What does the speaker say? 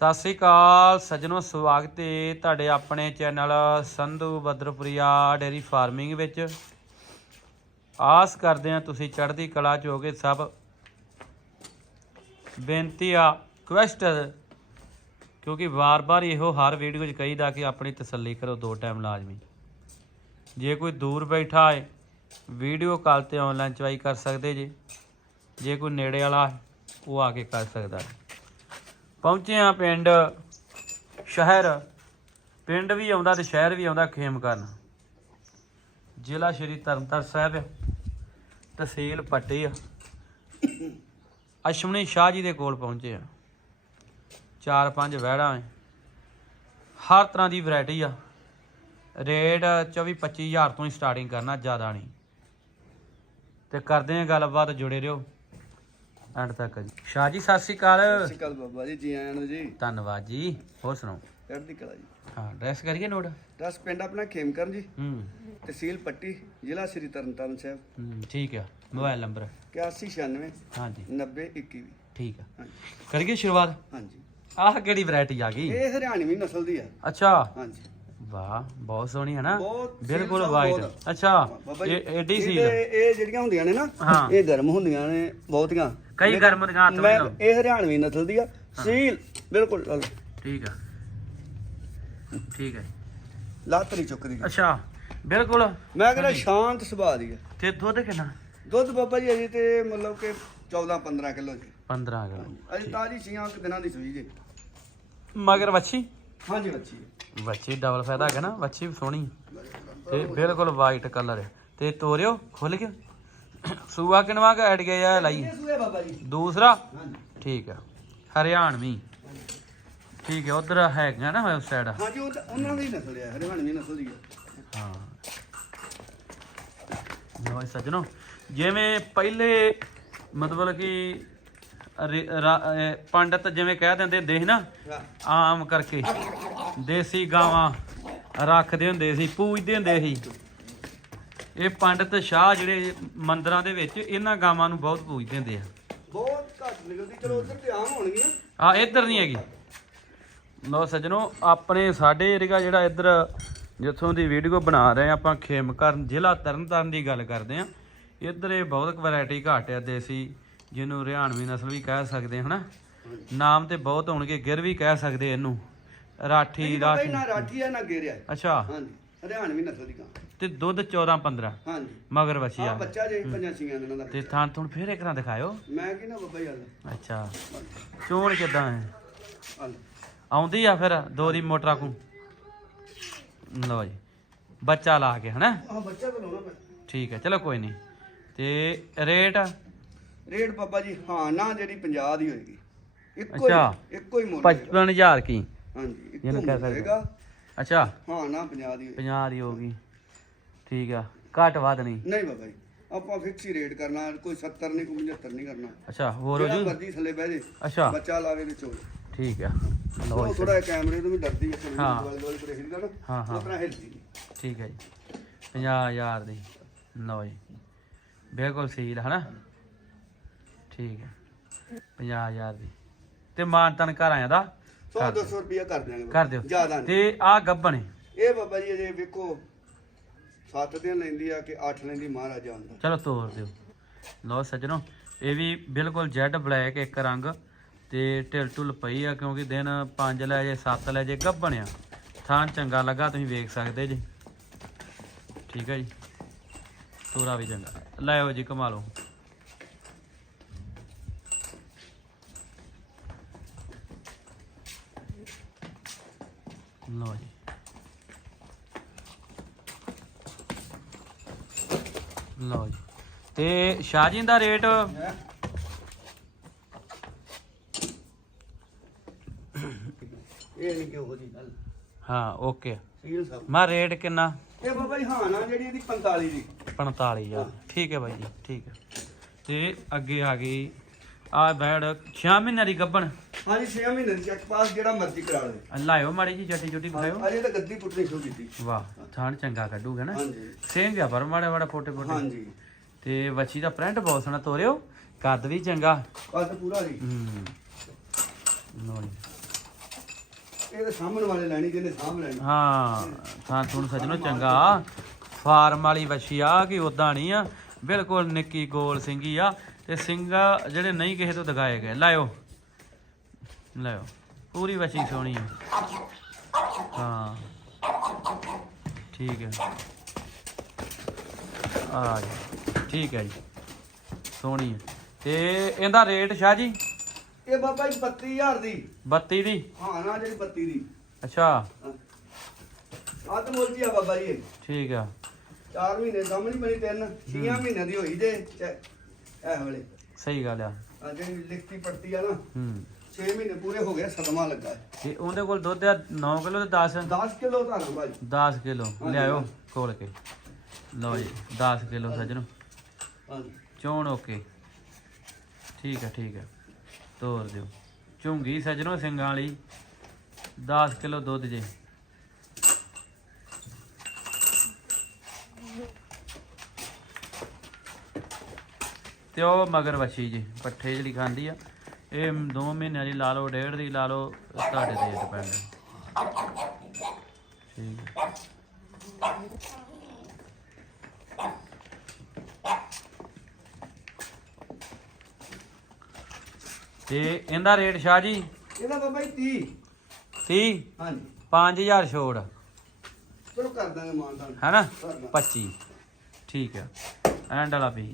ਸਤਿ ਸ੍ਰੀ ਅਕਾਲ ਸੱਜਣੋ ਸਵਾਗਤ ਹੈ ਤੁਹਾਡੇ ਆਪਣੇ channel Sandhu Badarpuria dairy farming ਵਿੱਚ। ਆਸ ਕਰਦੇ ਹਾਂ ਤੁਸੀਂ ਚੜ੍ਹਦੀ ਕਲਾ ਚ ਹੋਗੇ ਸਭ। ਬੇਨਤੀ ਆ ਕੁਐਸਟ ਕਿਉਂਕਿ ਵਾਰ-ਵਾਰ ਇਹੋ ਹਰ ਵੀਡੀਓ 'ਚ ਕਹੀਦਾ ਕਿ ਆਪਣੀ ਤਸੱਲੀ ਕਰੋ ਦੋ ਟਾਈਮ ਲਾਜ਼ਮੀ। ਜੇ ਕੋਈ ਦੂਰ ਬੈਠਾ ਹੈ ਵੀਡੀਓ ਕਾਲ ਤੇ ਆਨਲਾਈਨ ਚਵਾਈ ਕਰ ਸਕਦੇ ਜੇ। ਜੇ ਕੋਈ ਨੇੜੇ ਵਾਲਾ ਹੈ, ਉਹ ਆ ਕੇ ਕਰ ਸਕਦਾ ਹੈ। ਪਹੁੰਚੇ ਆ ਪਿੰਡ ਸ਼ਹਿਰ। ਪਿੰਡ ਵੀ ਆਉਂਦਾ ਤੇ ਸ਼ਹਿਰ ਵੀ ਆਉਂਦਾ ਖੇਮਕਰਨ ਜ਼ਿਲ੍ਹਾ ਸ਼੍ਰੀ ਤਰਨਤਾਰਨ ਸਾਹਿਬ ਆ। ਤਹਿਸੀਲ ਪੱਟੀ ਆ। ਅਸ਼ਮਨੀ ਸ਼ਾਹ ਜੀ ਦੇ ਕੋਲ ਪਹੁੰਚੇ ਆ। ਚਾਰ ਪੰਜ ਵਹਿੜਾਂ ਐ ਹਰ ਤਰ੍ਹਾਂ ਦੀ ਵੈਰਾਈਟੀ ਆ। ਰੇਟ 24 25000 ਤੋਂ ਹੀ ਸਟਾਰਟਿੰਗ ਕਰਨਾ, ਜ਼ਿਆਦਾ ਨਹੀਂ। ਤੇ ਕਰਦੇ ਆ ਗੱਲਬਾਤ, ਜੁੜੇ ਰਹੋ। ਐਂਡ ਤੱਕ ਜੀ। ਸ਼ਾਹ ਜੀ ਸਤਿ ਸ਼੍ਰੀ ਅਕਾਲ। ਸਤਿ ਸ਼੍ਰੀ ਅਕਾਲ ਬਾਬਾ ਜੀ ਜੀ ਆਇਆਂ ਨੂੰ ਜੀ। ਧੰਨਵਾਦ ਜੀ। ਹੋਰ ਸੁਣਾਓ? ਚੜ੍ਹਦੀ ਕਲਾ ਜੀ। ਹਾਂ ਡਰੈਸ ਕਰੀਏ ਨੋਟ? ਦਸ ਪਿੰਡ ਆਪਣਾ ਖੇਮਕਰਨ ਜੀ। ਹੂੰ। ਤਹਿਸੀਲ ਪੱਟੀ ਜ਼ਿਲ੍ਹਾ ਸ੍ਰੀ ਤਰਨਤਾਰਨ ਸਾਹਿਬ। ਹੂੰ, ਠੀਕ ਆ। Mobile number? 8196 ਹਾਂਜੀ। 90 21 ਠੀਕ ਆ। ਕਰੀਏ ਸ਼ੁਰੂਆਤ? ਹਾਂਜੀ। ਆਹ ਕਿਹੜੀ ਵੈਰਾਈਟੀ ਆ ਗਈ? ਇਹ ਹਰਿਆਣਵੀ ਨਸਲ ਦੀ ਆ। ਅੱਛਾ। ਹਾਂਜੀ। ਵਾਹ ਬਹੁਤ ਸੋਹਣੀ ਹੈ ਨਾ। ਬਹੁਤ ਬਿਲਕੁਲ ਸੀਲ ਵਾਈਟ ਬਹੁਤ। ਅੱਛਾ। ਬਾਬਾ ਜੀ, ਇਹ ਐਡੀ ਸੀ ਇਹ ਜਿਹੜੀਆਂ ਹੁੰਦੀਆਂ ਨੇ ਨਾ ਹਾਂ। ਇਹ ਗਰਮ ਹੁੰਦੀਆਂ ਨੇ ਬਹੁਤੀਆਂ। ਕਈ ਗਰਮ ਦੀਆਂ ਹੱਥ ਮੈਂ ਇਹ ਹਰਿਆਣਵੀ ਨਸਲ ਦੀ ਆ ਸੀਲ ਬਿਲਕੁਲ ਲਓ। ਠੀਕ ਆ। ਠੀਕ ਹੈ ਲੱਤ ਨਹੀਂ ਚੁੱਕਦੀ। ਅੱਛਾ ਬਿਲਕੁਲ। ਮੈਂ ਕਹਿੰਦਾ ਸ਼ਾਂਤ ਸੁਭਾਅ ਦੀ ਆ। ਤੇ ਦੁੱਧ ਕਿੰਨਾ? ਦੁੱਧ ਬਾਬਾ ਜੀ ਅਜੇ ਤੇ ਮਤਲਬ ਕਿ 14 15 ਕਿਲੋ ਜੀ। 15 ਕਿਲੋ। ਅਜੇ ਤਾਜੀ ਛੀਆਂ ਕੁ ਦਿਨਾਂ ਦੀ ਸੂਈ ਜੀ। ਮਗਰ ਵੱਛੀ? ਹਾਂਜੀ ਬੱਚੀ ਵੱਛੀ ਡਬਲ ਫਾਇਦਾ ਹੈਗਾ ਨਾ ਵੱਛੀ ਵੀ ਸੋਹਣੀ। ਤੇ ਬਿਲਕੁਲ ਵਾਈਟ ਕਲਰ ਤੇ ਤੋਰਿਓ ਖੁੱਲ ਗਿਆ। ਸੂਆ ਕਿਨਵਾ ਕ ਐਡ ਗਿਆ ਲਾਈ? ਸੂਏ ਬਾਬਾ ਜੀ। ਦੂਸਰਾ? ਠੀਕ ਹੈ ਹਰਿਆਣਵੀ। ਠੀਕ ਹੈ ਉਧਰ ਹੈਗਾ ਨਾ ਉਸ ਸਾਈਡ ਹਾਂਜੀ ਉਹਨਾਂ ਦੀ ਨਸਲ ਹੈ ਹਰਿਆਣਵੀ ਨਸਲ ਦੀ ਹੈ। ਨਵਾਂ ਸੱਜਣੋ ਜਿਵੇਂ ਪਹਿਲੇ ਮਤਲਬ ਕਿ ਪੰਡਤ ਜਿਵੇਂ ਕਹਿ ਦਿੰਦੇ ਦੇਖ ਨਾ ਆਮ ਕਰਕੇ ਦੇਸੀ ਗਾਵਾਂ ਰੱਖਦੇ ਹੁੰਦੇ ਸੀ ਪੂਜਦੇ ਹੁੰਦੇ ਸੀ। ਇਹ ਪੰਡਤ ਸ਼ਾਹ ਜਿਹੜੇ ਮੰਦਰਾਂ ਦੇ ਵਿੱਚ ਇਹਨਾਂ ਗਾਵਾਂ ਨੂੰ ਬਹੁਤ ਪੂਜਦੇ ਹੁੰਦੇ ਆ। ਬਹੁਤ ਘੱਟ ਨਿਕਲਦੀ ਚਲੋ ਉਧਰ ਆਮ ਹੋਣਗੀਆਂ। ਆ ਇੱਧਰ ਨਹੀਂ ਹੈਗੀ। ਲੋ ਸੱਜਣੋ ਆਪਣੇ ਸਾਡੇ ਏਰੀਆ ਜਿਹੜਾ ਇੱਧਰ ਜਿੱਥੋਂ ਦੀ ਵੀਡੀਓ ਬਣਾ ਰਹੇ ਆ ਆਪਾਂ ਖੇਮਕਰਨ ਜ਼ਿਲ੍ਹਾ ਤਰਨਤਾਰਨ ਦੀ ਗੱਲ ਕਰਦੇ ਆ ਇੱਧਰ ਇਹ ਬਹੁਤ ਵੈਰਾਈਟੀ ਘੱਟ ਆ ਦੇਸੀ ਜਿਹਨੂੰ ਹਰਿਆਣਵੀ ਨਸਲ ਵੀ ਕਹਿ ਸਕਦੇ ਆ, ਹਨਾ? ਨਾਮ ਤੇ ਬਹੁਤ ਹੋਣਗੇ ਗਿਰ ਵੀ ਕਹਿ ਸਕਦੇ ਇਹਨੂੰ। ਰਾਠੀ ਰਾਠੀ। ਨਾ ਰਾਠੀ ਹੈ ਨਾ ਗੇਰਿਆ। ਅੱਛਾ। ਹਾਂਜੀ ਹਰਿਆਣਵੀ ਨਸਲ ਦੀ ਗਾਂ। ਤੇ ਦੁੱਧ 14 15 ਹਾਂਜੀ। ਮਗਰ ਵਛੀ ਆ। ਆ ਬੱਚਾ ਜੇ ਪੰਜਾਂ ਛੀਆਂ ਦਿਨਾਂ ਦਾ ਤੇ ਥਾਂ ਥੁਣ ਫੇਰ ਇੱਕ ਨਾ ਦਿਖਾਇਓ। ਮੈਂ ਕੀ ਨਾ ਬਾਬਾ ਹਾਲ ਅੱਛਾ। ਚੋਣ ਕਿਦਾਂ ਹੈ ਹਾਲ ਆਉਂਦੀ ਆ ਫਿਰ ਦੋ ਦੀ ਮੋਟਰਾਂ ਕੋ। ਲਓ ਜੀ। ਬੱਚਾ ਲਾ ਕੇ ਹਨਾ? ਆ ਬੱਚਾ ਬਲਾਉਣਾ ਮੈਂ। ਠੀਕ ਹੈ ਚਲੋ ਕੋਈ ਨਹੀਂ। ਤੇ ਰੇਟ? ਰੇਟ ਬਾਬਾ ਜੀ ਹਾਂ ਨਾ ਜਿਹੜੀ 50 ਦੀ ਹੋਏਗੀ। ਇੱਕੋ। ਹੀ ਇੱਕੋ ਹੀ ਹੋਏਗਾ। 55000 ਕੀ? ਹਾਂਜੀ ਇੱਕੋ। ਹੋਏਗਾ। ਅੱਛਾ। ਹਾਂ ਨਾ 50 ਦੀ ਹੋਏਗੀ। 50 ਦੀ ਹੋ ਗਈ ਠੀਕ ਆ ਘੱਟ ਵੱਧ ਨਹੀਂ। ਨਹੀਂ ਬਾਬਾ ਜੀ ਆਪਾਂ ਫਿਕਸ ਹੀ ਰੇਟ ਕਰਨਾ ਕੋਈ 70 ਨਹੀਂ ਕੋਈ 75 ਨਹੀਂ ਕਰਨਾ। ਅੱਛਾ ਹੋਰ ਹੋ ਜਿਹੜਾ ਜੂ ਮਰਜ਼ੀ ਥੱਲੇ ਬਹਿ ਜੇ ਅੱਛਾ। ਬੱਚਾ ਲਾਵੇ ਵਿੱਚ ਹੋ ਠੀਕ ਆ। ਲਓ ਉਹ ਜੀ ਥੋੜਾ ਕੈਮਰੇ ਤੋਂ ਵੀ ਡਰਦੀ ਹੈ ਥੋੜੀ ਹਾਂ। ਦੁਆਲੇ ਦੁਆਲੇ ਪਰ ਹਿਲਦਾ ਨਾ ਹਾਂ, ਹਾਂ। ਆਪਣਾ ਹਿਲਦੀ ਨਹੀਂ। ਠੀਕ ਹੈ ਜੀ। 50000 ਦੀ। ਲਓ ਜੀ। ਬਿਲਕੁਲ ਸਹੀ ਹੈ ਹਨਾ? ਠੀਕ ਹੈ 50000 ਦੀ। ਤੇ ਮਾਨਤਨ ਘਰ ਆਇਆ ਦਾ? 100 200 ਰੁਪਇਆ ਕਰ ਦਿਆਂਗੇ ਕਰ ਦਿਓ। ਜ਼ਿਆਦਾ ਨਹੀਂ। ਤੇ ਆ ਗੱਬਣ। ਇਹ ਬਾਬਾ ਜੀ ਅਜੇ ਵੇਖੋ 7 ਦਿਨ ਲੈਂਦੀ ਆ ਕਿ 8 ਲੈਂਦੀ ਮਹਾਰਾਜਾ ਹੁੰਦਾ ਚਲੋ ਤੋਰ ਦਿਓ। ਲਓ ਸੱਜਣੋ, ਇਹ ਵੀ ਬਿਲਕੁਲ ਜੈਡ ਬਲੈਕ ਇੱਕ ਰੰਗ ਤੇ ਢਿਲ ਢੁਲ ਪਈ ਆ ਕਿਉਂਕਿ ਦਿਨ 5 ਲੈ ਜੇ 7 ਲੈ ਜੇ ਗੱਭਣ ਆ। ਥਾਂ ਚੰਗਾ ਲੱਗਾ, ਤੁਸੀਂ ਵੇਖ ਸਕਦੇ ਜੀ। ਠੀਕ ਹੈ ਜੀ। ਤੋਰਾ ਵੀ ਚੰਗਾ। ਲੈ ਜੀ ਕਮਾ ਲਓ। ਲਓ ਜੀ। ਲਓ ਜੀ। ਤੇ ਸ਼ਾਹਜੀਨ ਦਾ ਰੇਟ? ਇਹ ਨਹੀਂ ਕਿਉਂ ਜੀ ਗੱਲ? ਹਾਂ ਓਕੇ। ਸੀਲ ਸਾਹਿਬ ਮਾ ਰੇਟ ਕਿੰਨਾ? ਇਹ ਬਾਬਾ ਜੀ ਹਾਂ ਨਾ ਜਿਹੜੀ ਇਹਦੀ 45 ਦੀ। 45000 ਠੀਕ ਹੈ ਬਾਈ ਜੀ ਠੀਕ ਹੈ। ਤੇ ਅੱਗੇ ਆ ਗਈ ਆ ਬੈੜ 6 ਮਹੀਨਿਆਂ ਦੀ ਗੱਬਣ। ਹਾਂਜੀ 6 ਮਹੀਨੇ ਦੀ ਚੈੱਕ ਪਾਸ ਜਿਹੜਾ ਮਰਜ਼ੀ ਕਰਾ ਲਵੇ ਲਾਇਓ ਮਾੜੀ ਜੀ ਜੱਟੀ ਜੁੱਟੀ ਖਾਇਓ ਅਜੇ ਤਾਂ ਗੱਦੀ ਪੁੱਟਣੀ ਸ਼ੁਰੂ ਕੀਤੀ। ਵਾਹ ਥਾਣ ਚੰਗਾ ਕੱਢੂਗਾ ਨਾ। ਹਾਂਜੀ। ਸੇਮ ਜਿਹਾ ਪਰ ਮਾੜਾ ਮਾੜਾ ਫੋਟੇ ਫੋਟੇ। ਹਾਂਜੀ। ਤੇ ਵੱਛੀ ਦਾ ਪ੍ਰਿੰਟ ਬਹੁਤ ਸੋਹਣਾ ਤੋਰਿਓ। ਕੱਦ ਵੀ ਚੰਗਾ। ਕੱਦ ਪੂਰਾ ਜੀ। ਹੂੰ। ਲਓ ਜੀ। ਇਹ ਤਾਂ ਸਾਹਮਣ ਵਾਲੇ ਲੈਣੀ ਜਿਹਨੇ ਸਾਂਭ ਲੈਣੀ। ਹਾਂ ਥਾਂ ਤੁਹਾਨੂੰ ਸੱਜਣੋ ਚੰਗਾ। ਫਾਰਮ ਵਾਲੀ ਵੱਛੀ ਆ ਕਿ ਉਦਾਂ ਨਹੀਂ ਆ। ਬਿਲਕੁਲ ਨਿੱਕੀ ਗੋਲ ਸਿੰਗੀ ਆ। ਤੇ ਸਿੰਘ ਜਿਹੜੇ ਨਹੀਂ ਕਿਸੇ ਤੋਂ ਦਿਖਾਏ ਗਏ। ਲਾਇਓ। ਲਾਇਓ ਪੂਰੀ ਵੱਛੀ ਸੋਹਣੀ ਹਾਂ। ਠੀਕ ਹੈ। ਆ ਜੀ ਠੀਕ ਹੈ ਜੀ। ਸੋਹਣੀ ਹੈ ਤੇ ਇਹਦਾ ਰੇਟ ਸ਼ਾਹ ਜੀ? ਇਹ ਬਾਬਾ ਜੀ 32000 ਦੀ। 32 ਦੀ? ਹਾਂ ਨਾ ਜਿਹੜੀ 32 ਦੀ। ਅੱਛਾ। ਆਹ ਤਾਂ ਮੁੱਲ ਜੀ ਆ ਬਾਬਾ ਜੀ ਇਹ। ਠੀਕ ਆ। ਚਾਰ ਮਹੀਨੇ ਸਾਹਮਣੇ ਬਣੀ ਤਿੰਨ। 6 ਮਹੀਨਿਆਂ ਦੀ ਹੋਈ ਜੇ। ਚ- ਇਹ ਵੇਲੇ ਸਹੀ ਗੱਲ ਆ। ਆ ਜਿਹੜੀ ਲਿਖਤੀ ਪੜਤੀ ਆ ਨਾ। ਹੂੰ। 6 ਮਹੀਨੇ ਪੂਰੇ ਹੋ ਗਏ ਸਦਮਾ ਲੱਗਾ। ਤੇ ਉਹਦੇ ਕੋਲ ਦੁੱਧ ਆ 9 ਕਿਲੋ ਤੇ 10 10 ਕਿਲੋ ਧਾਰਾਂ ਭਾਜੀ। 10 ਕਿਲੋ। ਲਿਆਓ ਖੋਲ ਕੇ। ਲਓ ਜੀ 10 ਕਿਲੋ ਸੱਜਣੋ। ਹਾਂਜੀ। ਚੋਣ ਓਕੇ। ਠੀਕ ਹੈ ਠੀਕ ਹੈ ਤੋਰ ਦਿਓ। ਝੁੰਗੀ ਸੱਜਣੋ ਸਿੰਘਾਂ ਵਾਲੀ। 10 ਕਿਲੋ ਦੁੱਧ ਜੇ। ਤੇ ਉਹ ਮਗਰ ਵੱਛੀ ਜੀ ਪੱਠੇ ਜਿਹੜੀ ਖਾਂਦੀ ਆ। ਇਹ 2 ਮਹੀਨਿਆਂ ਦੀ ਲਾ ਲਓ ਡੇਢ ਦੀ ਲਾ ਲਓ ਤੁਹਾਡੇ ਤੇ ਡਿਪੈਂਡ ਠੀਕ ਹੈ। ਤੇ ਇਹਦਾ ਰੇਟ ਸ਼ਾਹ ਜੀ? ਇਹਦਾ ਬਾਬਾ ਜੀ 30 30 ਹਾਂਜੀ। 5000 ਛੋੜ। ਚਲੋ ਕਰ ਦਾਂਗੇ ਮਾਨਦਾਨ। ਹੈਨਾ? ਕਰ ਦਾਂਗੇ। 25 ਠੀਕ ਹੈ। ਐਂਡ ਵਾਲਾ ਪੀ।